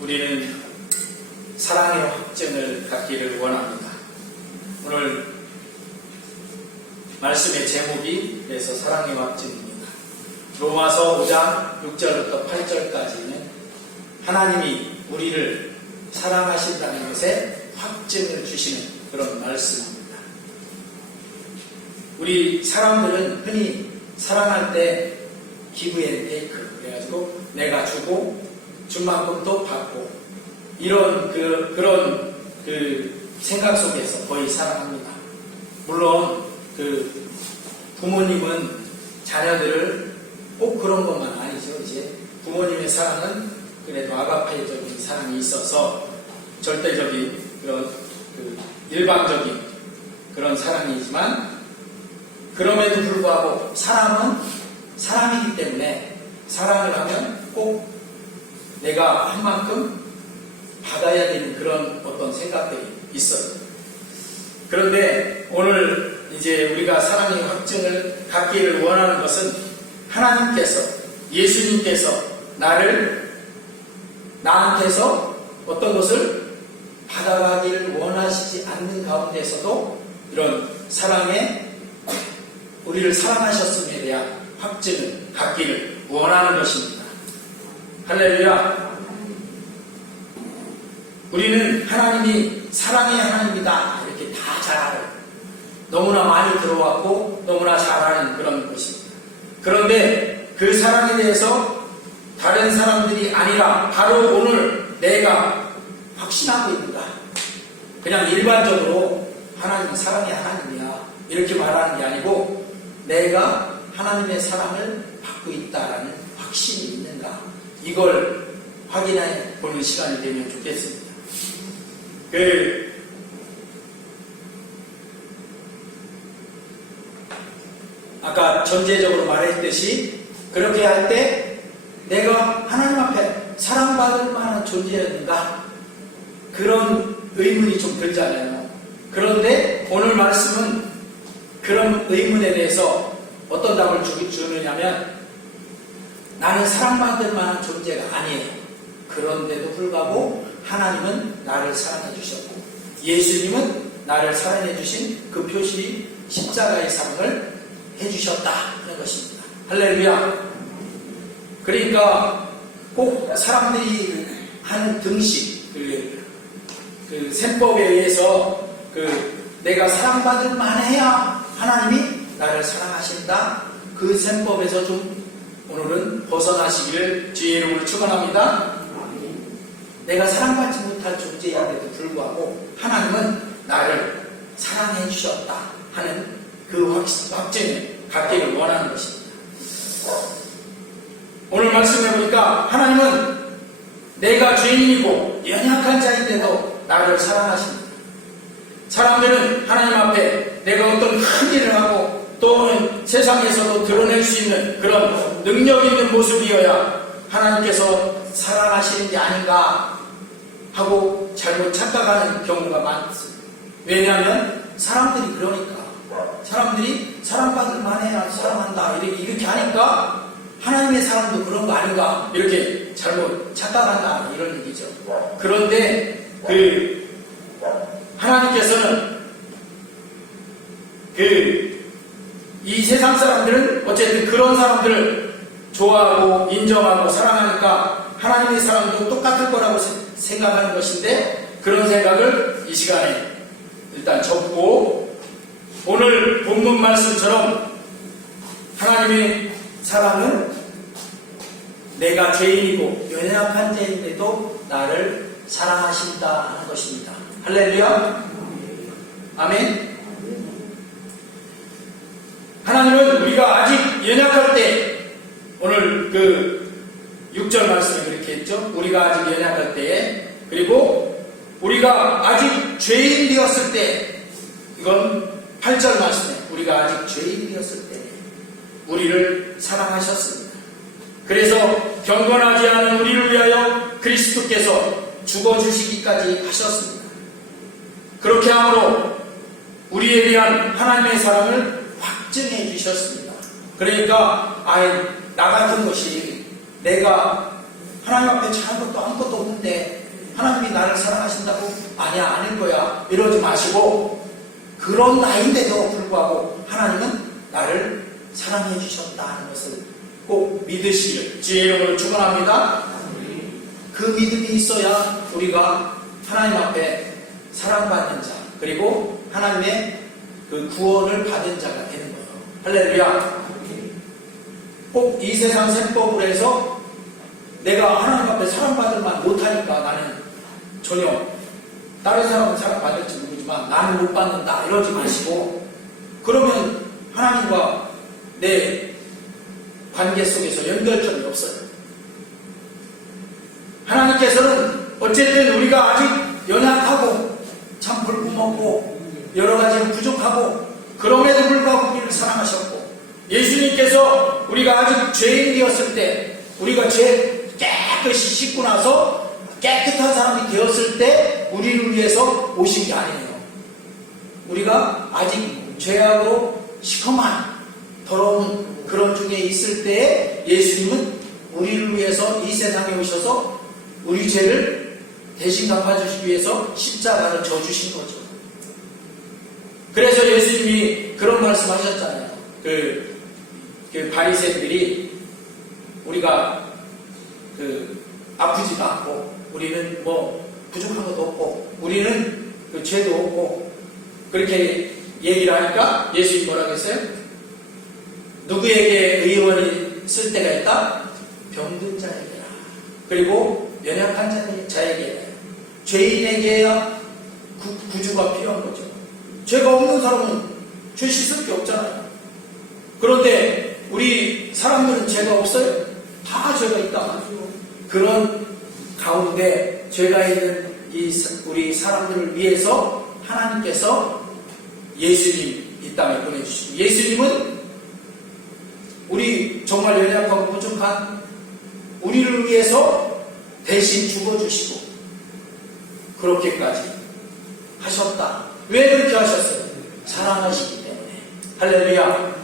우리는 사랑의 확증을 갖기를 원합니다. 오늘 말씀의 제목이 그래서 사랑의 확증입니다. 로마서 5장 6절부터 8절까지는 하나님이 우리를 사랑하신다는 것에 확증을 주시는 그런 말씀입니다. 우리 사람들은 흔히 사랑할 때 기브 앤 테이크 그래가지고 내가 주고 준 만큼 또 받고 이런 그런 생각 속에서 거의 사랑합니다. 물론 부모님은 자녀들을 꼭 그런 것만 아니죠. 이제 부모님의 사랑은 그래도 아가페적인 사랑이 있어서 절대적인 그런 일방적인 그런 사랑이지만 그럼에도 불구하고 사람은 사람이기 때문에 사랑을 하면 꼭 내가 한 만큼 받아야 되는 그런 어떤 생각들이 있어요. 그런데 오늘 이제 우리가 사랑의 확증을 갖기를 원하는 것은 하나님께서 예수님께서 나한테서 어떤 것을 받아가기를 원하시지 않는 가운데서도 이런 우리를 사랑하셨음에 대한 확증을 갖기를 원하는 것입니다. 할렐루야. 우리는 하나님이 사랑의 하나님이다 이렇게 다 잘 알아요. 너무나 많이 들어왔고 너무나 잘 아는 그런 것입니다. 그런데 그 사랑에 대해서 다른 사람들이 아니라 바로 오늘 내가 확신하고 있는가, 그냥 일반적으로 하나님이 사랑의 하나님이야 이렇게 말하는 게 아니고 내가 하나님의 사랑을 받고 있다라는 확신이 있는가, 이걸 확인해 보는 시간이 되면 좋겠습니다. 아까 전제적으로 말했듯이 그렇게 할 때 내가 하나님 앞에 사랑받을 만한 존재였는가, 그런 의문이 좀 들잖아요. 그런데 오늘 말씀은 그런 의문에 대해서 어떤 답을 주느냐면 나는 사랑받을 만한 존재가 아니에요. 그런데도 불구하고 하나님은 나를 사랑해 주셨고 예수님은 나를 사랑해 주신 그 표시 십자가의 사랑을 해 주셨다 하는 것입니다. 할렐루야. 그러니까 꼭 사람들이 하는 등식 그 셈법에 의해서 내가 사랑받을 만해야 하나님이 나를 사랑하신다, 그 셈법에서 좀 오늘은 벗어나시기를 주의 이름으로 축원합니다. 내가 사랑받지 못할 존재인데도 불구하고 하나님은 나를 사랑해 주셨다 하는 그 확증을 갖기를 원하는 것입니다. 오늘 말씀해 보니까 하나님은 내가 죄인이고 연약한 자인데도 나를 사랑하십니다. 사람들은 하나님 앞에 내가 어떤 큰 일을 하고 또는 세상에서도 드러낼 수 있는 그런 능력 있는 모습이어야 하나님께서 사랑하시는 게 아닌가 하고 잘못 착각하는 경우가 많습니다. 왜냐하면 사람들이 그러니까, 사람들이 사랑받을 만해야 사랑한다 이렇게 하니까 하나님의 사랑도 그런 거 아닌가 이렇게 잘못 착각한다 이런 얘기죠. 그런데 하나님께서는 이 세상 사람들은 어쨌든 그런 사람들을 좋아하고 인정하고 사랑하니까 하나님의 사랑도 똑같을 거라고 생각하는 것인데, 그런 생각을 이 시간에 일단 접고 오늘 본문 말씀처럼 하나님의 사랑은 내가 죄인이고 연약한 죄인데도 나를 사랑하신다 하는 것입니다. 할렐루야. 아멘. 하나님은 우리가 아직 연약할 때, 오늘 6절 말씀에 그렇게 했죠. 우리가 아직 연약할 때에, 그리고 우리가 아직 죄인 되었을 때, 이건 8절 말씀에 우리가 아직 죄인 되었을 때 우리를 사랑하셨습니다. 그래서 경건하지 않은 우리를 위하여 그리스도께서 죽어주시기까지 하셨습니다. 그렇게 함으로 우리에 대한 하나님의 사랑을 확증해 주셨습니다. 그러니까 나 같은 것이 내가 하나님 앞에 잘한 것도 아무것도 없는데 했는데 하나님이 나를 사랑하신다고? 아니야, 아닐 거야. 이러지 마시고, 그런 나이인데도 불구하고 하나님은 나를 사랑해 주셨다는 것을 꼭 믿으시길 주의 이름으로 축원합니다. 그 믿음이 있어야 우리가 하나님 앞에 사랑받는 자, 그리고 하나님의 그 구원을 받은 자가 되는 거예요. 할렐루야. 꼭 이 세상 셈법으로 해서 내가 하나님 앞에 사랑받을 만 못하니까 나는 전혀, 다른 사람은 사랑받을지 모르지만 나는 못 받는다 이러지 마시고, 그러면 하나님과 내 관계 속에서 연결점이 없어요. 하나님께서는 어쨌든 우리가 아직 연약하고 참 불구먹고 여러 가지 부족하고 그럼에도 불구하고 우리를 사랑하셨고, 예수님께서 우리가 아직 죄인이었을 때, 우리가 죄 깨끗이 씻고 나서 깨끗한 사람이 되었을 때 우리를 위해서 오신 게 아니에요. 우리가 아직 죄악으로 시커먼 더러운 그런 중에 있을 때에 예수님은 우리를 위해서 이 세상에 오셔서 우리 죄를 대신 갚아주시기 위해서 십자가를 져주신 거죠. 그래서 예수님이 그런 말씀 하셨잖아요. 그 바리새인들이 우리가 아프지도 않고 우리는 뭐 부족한 것도 없고 우리는 그 죄도 없고 그렇게 얘기를 하니까 예수님이 뭐라고 했어요? 누구에게 의원이 쓸 때가 있다? 병든 자에게라. 그리고 연약한 자에게, 죄인에게야 구주가 필요한 거죠. 죄가 없는 사람은 죄 씻을 게 없잖아요. 그런데 우리 사람들은 죄가 없어요? 다 죄가 있다. 그런 가운데 죄가 있는 우리 사람들을 위해서 하나님께서 예수님 이 땅에 보내주시고, 예수님은 우리 정말 연약하고 부족한 우리를 위해서 대신 죽어주시고 그렇게까지 하셨다. 왜 그렇게 하셨어요? 사랑하시기 때문에. 할렐루야.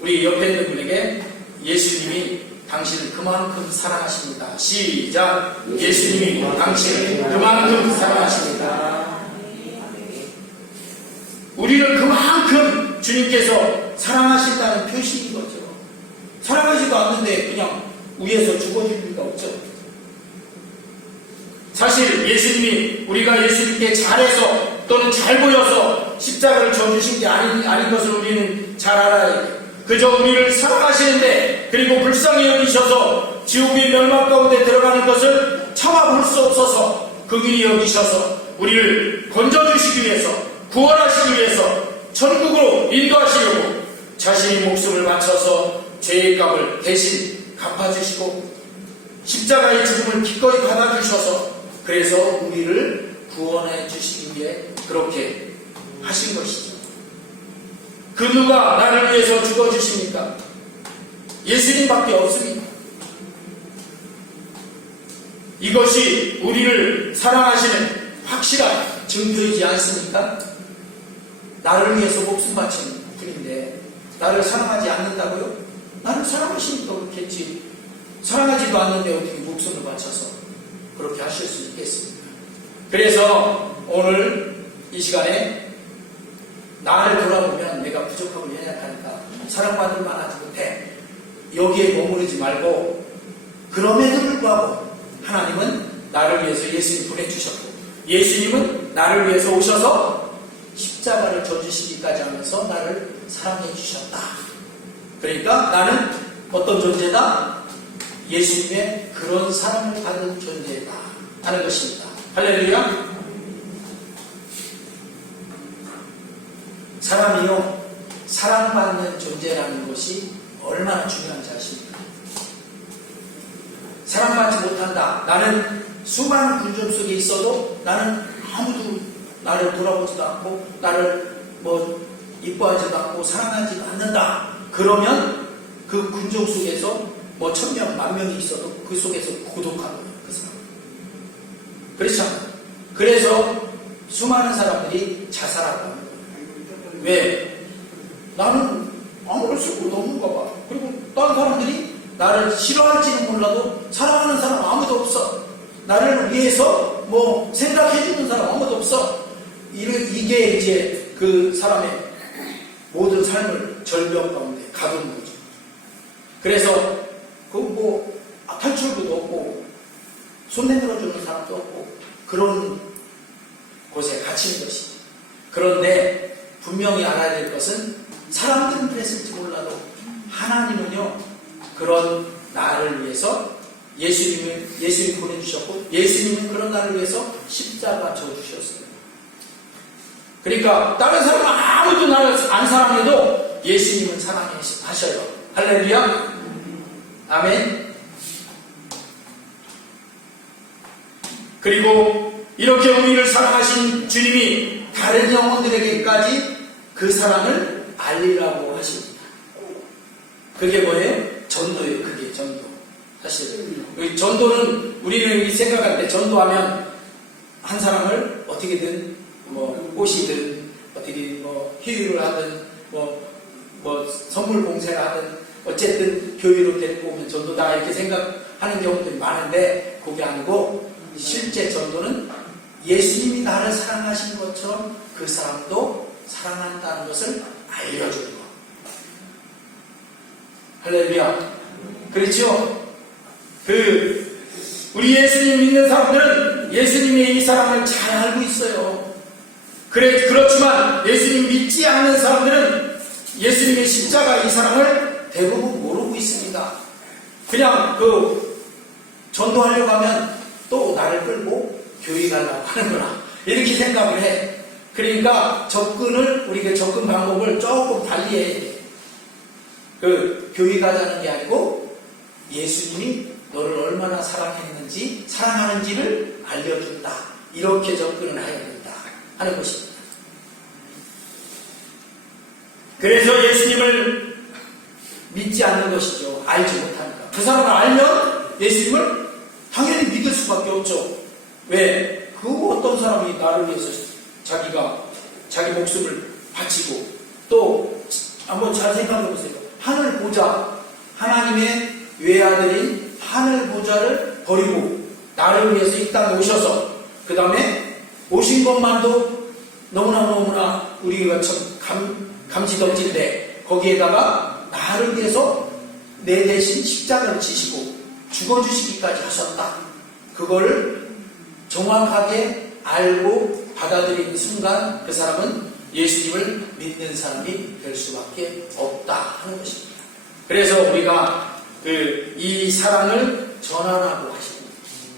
우리 옆에 있는 분에게 예수님이 당신을 그만큼 사랑하십니다. 시작. 예수님이 당신을 그만큼 사랑하십니다. 우리를 그만큼 주님께서 사랑하신다는 표시인 거죠. 사랑하지도 않는데 그냥 위에서 죽어줄 리가 없죠. 사실 예수님이 우리가 예수님께 잘해서 또는 잘 보여서 십자가를 져주신 게 아닌 것을 우리는 잘 알아야 해요. 그저 우리를 사랑하시는데, 그리고 불쌍히 여기셔서 지옥의 멸망 가운데 들어가는 것을 참아볼 수 없어서 극일히 여기셔서 우리를 건져주시기 위해서, 구원하시기 위해서 천국으로 인도하시려고 자신이 목숨을 바쳐서 죄의 값을 대신 갚아주시고 십자가의 죽음을 기꺼이 받아주셔서, 그래서 우리를 구원해 주시기 위해 그렇게 하신 것이죠. 그 누가 나를 위해서 죽어주십니까? 예수님밖에 없습니다. 이것이 우리를 사랑하시는 확실한 증거이지 않습니까? 나를 위해서 목숨 바치는 분인데 나를 사랑하지 않는다고요? 나를 사랑하시니까 그렇겠지. 사랑하지도 않는데 어떻게 목숨을 바쳐서 그렇게 하실 수 있겠습니까? 그래서 오늘 이 시간에 나를 돌아보면 내가 부족하고 연약하니까 사랑받을 만하지 못해. 여기에 머무르지 말고, 그럼에도 불구하고 하나님은 나를 위해서 예수님 보내주셨고, 예수님은 나를 위해서 오셔서 십자가를 져주시기까지 하면서 나를 사랑해 주셨다. 그러니까 나는 어떤 존재다? 예수님의 그런 사랑을 받은 존재다 하는 것입니다. 할렐루야. 사람이요, 사랑받는 존재라는 것이 얼마나 중요한지 아십니까? 사랑받지 못한다. 나는 수많은 군중 속에 있어도 나는 아무도 나를 돌아보지도 않고 나를 이뻐하지도 않고 사랑하지도 않는다. 그러면 그 군중 속에서 1000명, 10,000명이 있어도 그 속에서 고독한 거예요. 그 사람. 그렇잖아요. 그래서 수많은 사람들이 자살하고 합니다. 왜? 나는 아무럴 수 없는가 봐. 그리고 다른 사람들이 나를 싫어할지는 몰라도 사랑하는 사람 아무도 없어. 나를 위해서 뭐 생각해주는 사람 아무도 없어. 이게 이제 그 사람의 모든 삶을 절벽 가운데 가둔 거죠. 그래서 그 뭐 탈출구도 없고 손 내밀어주는 사람도 없고 그런 곳에 갇힌 것이죠. 그런데 분명히 알아야 될 것은 사람들은 그랬을지 몰라도 하나님은요 그런 나를 위해서 예수님이 보내주셨고 예수님은 그런 나를 위해서 십자가 져주셨어요. 그러니까 다른 사람은 아무도 나를 안 사랑해도 예수님은 사랑하셔요. 할렐루야. 아멘. 그리고 이렇게 우리를 사랑하신 주님이 다른 영혼들에게까지 그 사랑을 알리라고 하십니다. 그게 뭐예요? 전도예요. 그게 전도. 사실 전도는 우리는 생각할 때 전도하면 한 사람을 어떻게든 뭐 꼬시든 어떻게 뭐 희유를 하든 뭐 선물 봉쇄를 하든 어쨌든 교회로 데리고 오면 전도다 이렇게 생각하는 경우들이 많은데 그게 아니고 실제 전도는 예수님이 나를 사랑하신 것처럼 그 사람도 사랑한다는 것을 알려주는 것. 할렐루야. 그렇죠? 우리 예수님 믿는 사람들은 예수님의 이 사랑을 잘 알고 있어요. 그렇지만 예수님 믿지 않는 사람들은 예수님의 십자가 이 사랑을 대부분 모르고 있습니다. 그냥 전도하려고 하면 또 나를 끌고 교회 가려고 하는구나 이렇게 생각을 해. 그러니까 우리가 접근 방법을 조금 달리 해야 돼. 교회 가자는 게 아니고 예수님이 너를 얼마나 사랑하는지를 알려준다. 이렇게 접근을 해야 된다 하는 것입니다. 그래서 예수님을 믿지 않는 것이죠. 알지 못하니까. 그 사람을 알면 예수님을 당연히 믿을 수밖에 없죠. 왜? 어떤 사람이 나를 위해서 자기 목숨을 바치고 또 한번 잘 생각해 보세요. 하늘 보좌, 하나님의 외아들인 하늘 보좌를 버리고 나를 위해서 이 땅에 오셔서 그 다음에 오신 것만도 너무나 우리가 참 감지덕진데 거기에다가 나를 위해서 내 대신 십자가를 지시고 죽어주시기까지 하셨다. 그걸 정확하게 알고 받아들이는 순간 그 사람은 예수님을 믿는 사람이 될 수밖에 없다 하는 것입니다. 그래서 우리가 이 사랑을 전하라고 하십니다.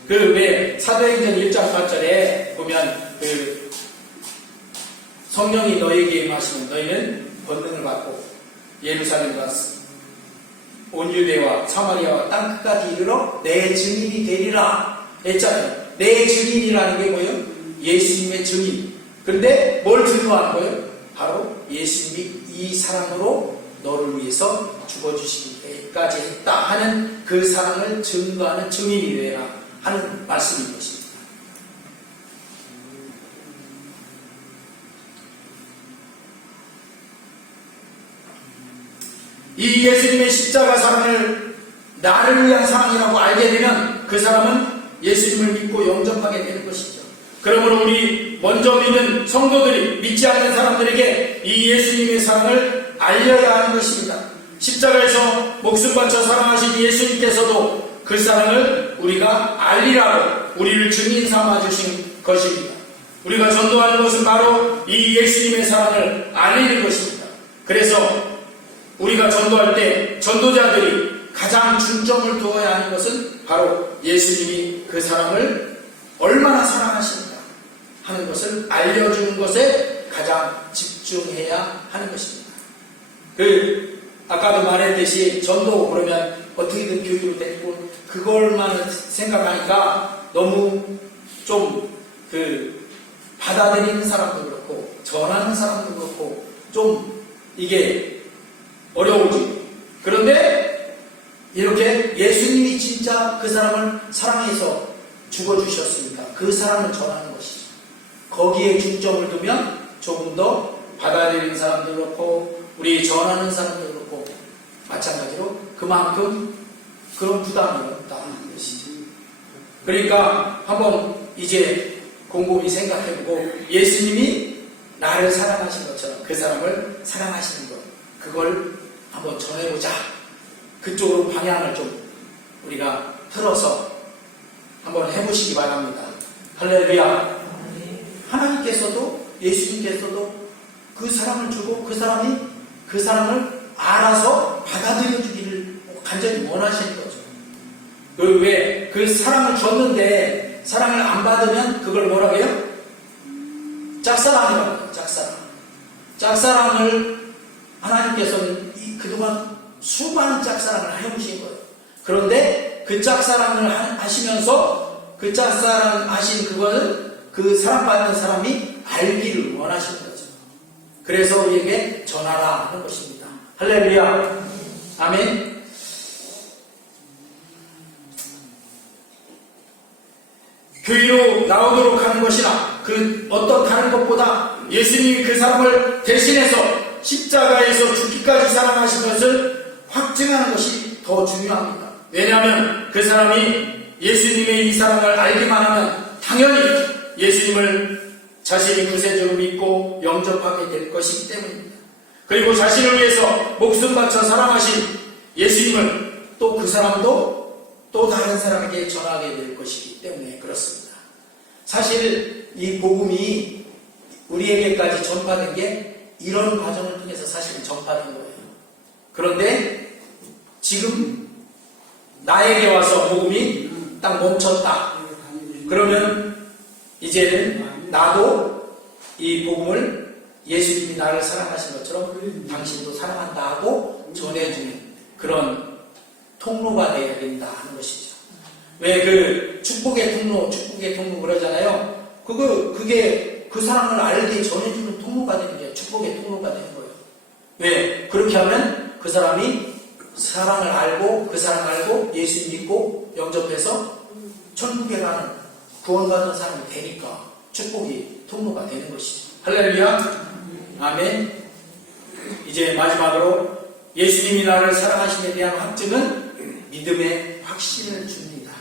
왜 사도행전 1장 8절에 보면 성령이 너에게 임하시면 너희는 권능을 받고 예루살렘과 온 유대와 사마리아와 땅 끝까지 이르러 내 증인이 되리라 했잖아요. 내 증인이라는 게 뭐예요? 예수님의 증인. 그런데 뭘 증거하는 거예요? 바로 예수님이 이 사랑으로 너를 위해서 죽어주시기까지 했다 하는 그 사랑을 증거하는 증인이 되라 하는 말씀인 것입니다. 이 예수님의 십자가 사랑을 나를 위한 사랑이라고 알게 되면 그 사람은 예수님을 믿고 영접하게 되는 것이죠. 그러므로 우리 먼저 믿는 성도들이 믿지 않는 사람들에게 이 예수님의 사랑을 알려야 하는 것입니다. 십자가에서 목숨 바쳐 사랑하신 예수님께서도 그 사랑을 우리가 알리라고 우리를 증인 삼아 주신 것입니다. 우리가 전도하는 것은 바로 이 예수님의 사랑을 알리는 것입니다. 그래서 우리가 전도할 때 전도자들이 가장 중점을 두어야 하는 것은 바로 예수님이 그 사람을 얼마나 사랑하십니까 하는 것을 알려주는 것에 가장 집중해야 하는 것입니다. 아까도 말했듯이 전도 그러면 어떻게든 교육을 데리고 그걸만 생각하니까 너무 좀 받아들이는 사람도 그렇고 전하는 사람도 그렇고 좀 이게 어려우지. 그런데 이렇게 예수님이 진짜 그 사람을 사랑해서 죽어주셨으니까 그 사랑을 전하는 것이죠. 거기에 중점을 두면 조금 더 받아들이는 사람도 그렇고 우리 전하는 사람도 그렇고 마찬가지로 그만큼 그런 부담이 없다는 것이지. 그러니까 한번 이제 곰곰이 생각해보고 예수님이 나를 사랑하신 것처럼 그 사람을 사랑하시는 것, 그걸 한번 전해보자. 그쪽으로 방향을 좀 우리가 틀어서 한번 해보시기 바랍니다. 할렐루야. 하나님께서도 예수님께서도 그 사랑을 주고 그 사람이 그 사람을 알아서 받아들여 주기를 간절히 원하시는 거죠. 왜 그 사랑을 줬는데 사랑을 안 받으면 그걸 뭐라고 해요? 짝사랑이라고 해요. 짝사랑을 하나님께서는 그동안 수많은 짝사랑을 해오신 거예요. 그런데 그 짝사랑을 하시면서 그 짝사랑 하신 그거는 그 사랑받는 사람이 알기를 원하시는 거죠. 그래서 우리에게 전하라 하는 것입니다. 할렐루야. 아멘. 교회로 나오도록 하는 것이나 그 어떤 다른 것보다 예수님이 그 사람을 대신해서 십자가에서 죽기까지 사랑하신 것을 확증하는 것이 더 중요합니다. 왜냐하면 그 사람이 예수님의 이 사랑을 알기만 하면 당연히 예수님을 자신이 구세주로 믿고 영접하게 될 것이기 때문입니다. 그리고 자신을 위해서 목숨 바쳐 사랑하신 예수님을 또 그 사람도 또 다른 사람에게 전하게 될 것이기 때문에 그렇습니다. 사실 이 복음이 우리에게까지 전파된 게 이런 과정을 통해서 사실은 전파된 거예요. 그런데 지금 나에게 와서 복음이 딱 멈췄다. 그러면 이제는 나도 이 복음을 예수님이 나를 사랑하신 것처럼 당신도 사랑한다 하고 전해주는 그런 통로가 되어야 된다 하는 것이죠. 왜 그 축복의 통로 그러잖아요. 그게 그 사랑을 알게 전해주는 통로가 되는 게 축복의 통로가 되는 거예요. 왜? 그렇게 하면 그 사람이 사랑을 알고 그 사랑 알고 예수 믿고 영접해서 천국에 가는 구원받은 사람이 되니까 축복이 통로가 되는 것이죠. 할렐루야. 아멘. 이제 마지막으로 예수님이 나를 사랑하심에 대한 확증은 믿음의 확신을 줍니다.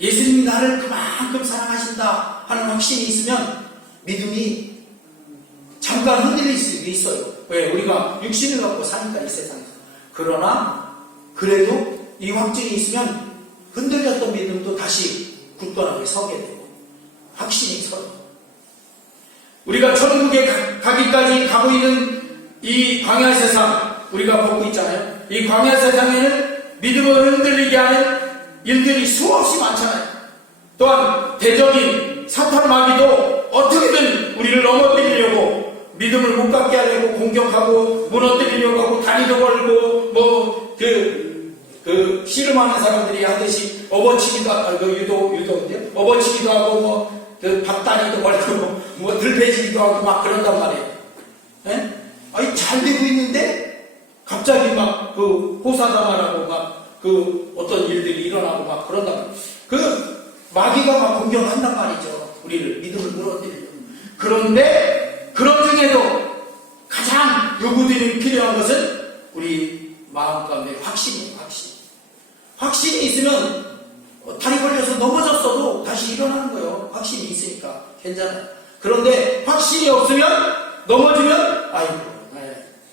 예수님이 나를 그만큼 사랑하신다 하는 확신이 있으면 믿음이 잠깐 흔들릴 수 있어요. 왜? 우리가 육신을 갖고 사니까 이 세상에서. 그러나 그래도 이 확증이 있으면 흔들렸던 믿음도 다시 굳건하게 서게 되고 확신이 서요. 우리가 천국에 가기까지 가고 있는 이 광야 세상 우리가 보고 있잖아요. 이 광야 세상에는 믿음을 흔들리게 하는 일들이 수없이 많잖아요. 또한 대적인 사탄 마귀도 어떻게든 우리를 넘어뜨리려고 믿음을 못 갖게 하려고 공격하고 무너뜨리려고 하고 다리도 걸고 씨름하는 사람들이 하듯이 업어치기도 하고 유도인데요. 업어치기도 하고 밥다리도 걸고 들배지기도 하고 막 그런단 말이에요. 예? 아니 잘 되고 있는데 갑자기 막 호사다마라고 막 어떤 일들이 일어나고 막 그런단 말이에요. 마귀가 막 공격한단 말이죠. 우리를 믿음을 무너뜨리려고. 그런데 그런 중에도 가장 요구되는 필요한 것은 우리 마음 가운데 확신이에요. 확신이 있으면 다리 걸려서 넘어졌어도 다시 일어나는 거예요. 확신이 있으니까 괜찮아요. 그런데 확신이 없으면 넘어지면 아이고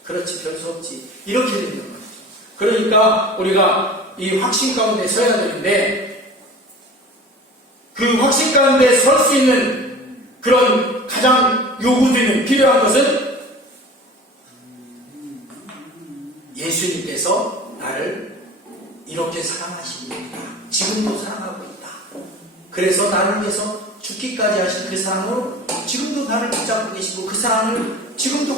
그렇지 별 수 없지 이렇게 되는 거예요. 그러니까 우리가 이 확신 가운데 서야 되는데 그 확신 가운데 설 수 있는 그런 가장 요구되는 필요한 것은 예수님께서 나를 이렇게 사랑하십니다. 지금도 사랑하고 있다. 그래서 나를 위해서 죽기까지 하신 그 사랑으로 지금도 나를 붙잡고 계시고 그 사랑을 지금도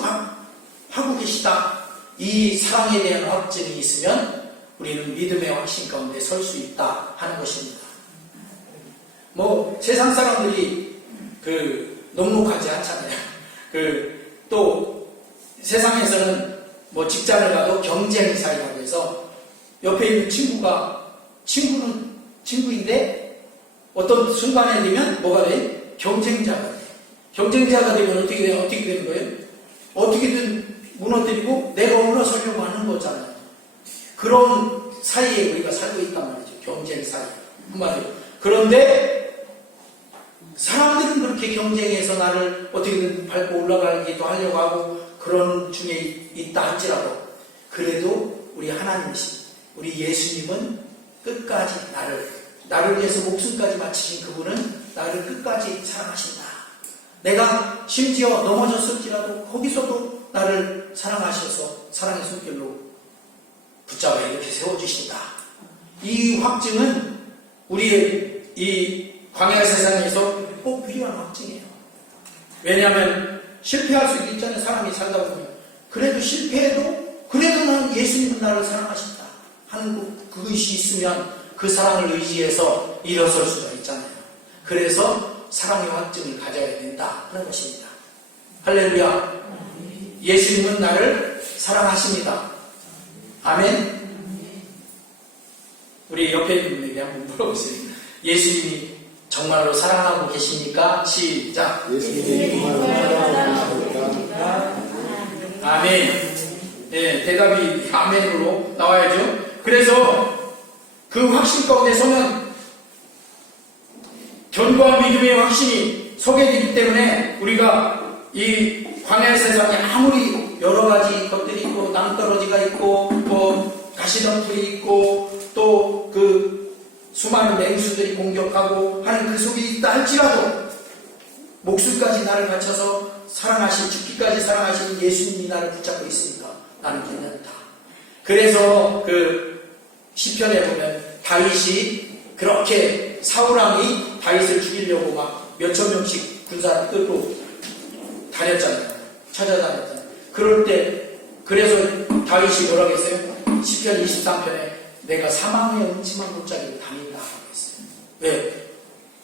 하고 계시다. 이 사랑에 대한 확증이 있으면 우리는 믿음의 확신 가운데 설 수 있다 하는 것입니다. 세상 사람들이 녹록하지 않잖아요. 또 세상에서는 직장을 가도 경쟁 사회라고 해서 옆에 있는 친구는 친구인데 어떤 순간에 되면 뭐가 돼? 경쟁자가 돼. 경쟁자가 되면 어떻게 되는 거예요? 어떻게든 무너뜨리고 내가 올라서려고 하는 거잖아요. 그런 사이에 우리가 살고 있단 말이죠. 경쟁 사이. 한마디로. 그런데 사람들은 그렇게 경쟁해서 나를 어떻게든 밟고 올라가기도 하려고 하고 그런 중에 있다 할지라도 그래도 우리 하나님이신 우리 예수님은 끝까지 나를 위해서 목숨까지 바치신 그분은 나를 끝까지 사랑하신다. 내가 심지어 넘어졌을지라도 거기서도 나를 사랑하셔서 사랑의 손길로 붙잡아 이렇게 세워주신다. 이 확증은 우리의 이 광야 세상에서 꼭 필요한 확증이에요. 왜냐하면 실패할 수도 있잖아요. 사람이 살다 보면. 그래도 실패해도 그래도 난 예수님은 나를 사랑하신다 하는 그것이 있으면 그 사랑을 의지해서 일어설 수가 있잖아요. 그래서 사랑의 확증을 가져야 된다 하는 것입니다. 할렐루야. 예수님은 나를 사랑하십니다. 아멘. 우리 옆에 있는 분에게 한번 물어보세요. 예수님이 정말로 사랑하고 계십니까? 시작. 예수님이 사랑하고 계십니까? 아멘. 네, 대답이 아멘으로 나와야죠. 그래서 그 확신 가운데 서면 견고한 믿음의 확신이 서게 되기 때문에 우리가 이 광야의 세상에 아무리 여러 가지 것들이 있고 낭떠러지가 있고 뭐 가시덤불이 있고 또 그 수많은 맹수들이 공격하고 하는 그 속에 있다 할지라도 목숨까지 나를 바쳐서 사랑하신 죽기까지 사랑하신 예수님이 나를 붙잡고 있으니까 나는 괜찮다. 그래서 그 시편에 보면 다윗이 그렇게 사울왕이 다윗을 죽이려고 막 몇천 명씩 군사를 끌고 다녔잖아요. 찾아다녔잖아요. 그럴 때 그래서 다윗이 뭐라고 했어요? 시편 23편에 내가 사망의 음침한 골짜기를 다닌다 하고 했어요. 왜?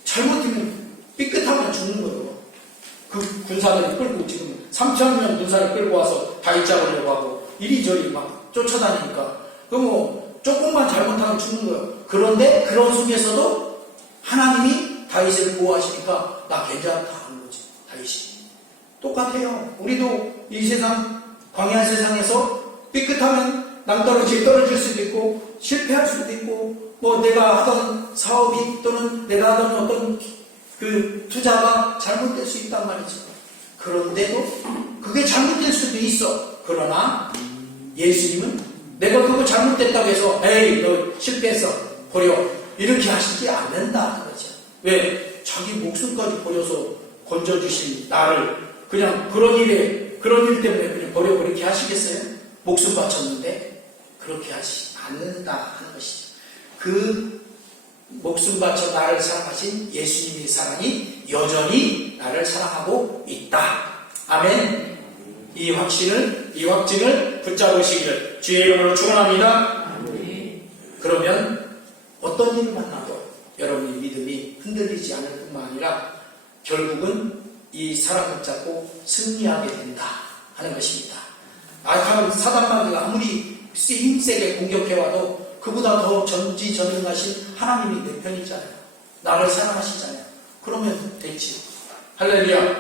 잘못하면 삐끗하면 죽는 거예요. 그 군사들이 끌고 지금 3,000명 군사를 끌고 와서 다윗 잡으려고 하고 이리저리 막 쫓아다니니까 그 뭐 조금만 잘못하면 죽는 거예요. 그런데 그런 속에서도 하나님이 다윗을 보호하시니까 나 괜찮다 하는 거지. 다윗이 똑같아요. 우리도 이 세상 광야 세상에서 삐끗하면 낭떠러지에 떨어질 수도 있고 실패할 수도 있고 뭐 내가 하던 사업이 또는 내가 하던 어떤 그 투자가 잘못될 수 있단 말이죠. 그런데도 그게 잘못될 수도 있어. 그러나 예수님은 내가 그거 잘못됐다고 해서 에이 너 실패했어 버려 이렇게 하시지 않는다 그러죠. 왜? 자기 목숨까지 버려서 건져주신 나를 그냥 그런 일 때문에 그냥 버려 그렇게 하시겠어요? 목숨 바쳤는데 그렇게 하시지 않는다 하는 것이죠. 그 목숨 바쳐 나를 사랑하신 예수님의 사랑이 여전히 나를 사랑하고 있다. 아멘. 이 확증을 붙잡으시기를 주의 이름으로 축원합니다. 그러면 어떤 일을 만나도 여러분의 믿음이 흔들리지 않을 뿐만 아니라 결국은 이 사랑을 붙잡고 승리하게 된다 하는 것입니다. 악한 사단마귀가 아무리 힘세게 공격해와도 그보다 더 전지전능하신 하나님이 내 편이잖아요. 나를 사랑하시잖아요. 그러면 됐지. 할렐루야.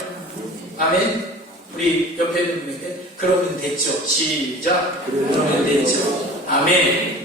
아멘. 우리 옆에 있는 분에게 그러면 됐죠. 시작. 그러면 됐죠. 아멘.